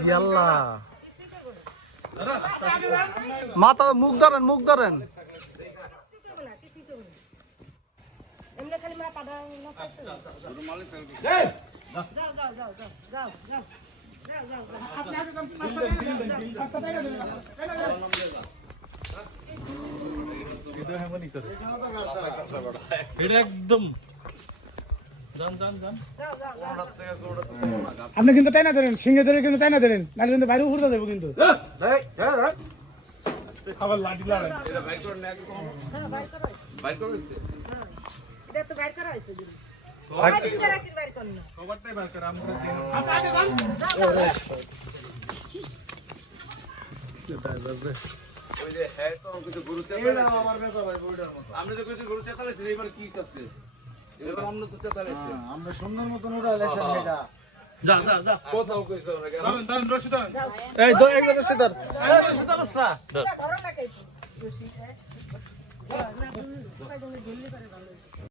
ইয়াল্লা মাথা মুখ ধরেন এমনি খালি মারা পাড়া না করতে যাও আপনি আগে পাঁচটা টাকা দেন একদম আপনি কিন্তু তাই না ধরেন সিংহে ধরে কিন্তু তাই না ধরেন নাহলে কিন্তু বাইরে উড়তে যাবো কিন্তু আবার লাঠি লড়াই এটা তো বাইর করা হয়েছে দিন দিন ধরে কি বাইর করুন না সবারটাই বার করে আমরা আপনি আগে যান ওই যে হ্যাঁ তো কিছু গরু চেতালে আমার বেচা ভাই বইটার মতো আমরা তো কিছু গরু চেতালেছি এবার কি করতে এবার আমরা তো চেতালেছি আমরা সুন্দর মতন উড়ালেছেন এটা যা কোথাও কইছো না কেন ধরেন রশি ধরেন এই একজন রশি ধর ধরো না কে রশি না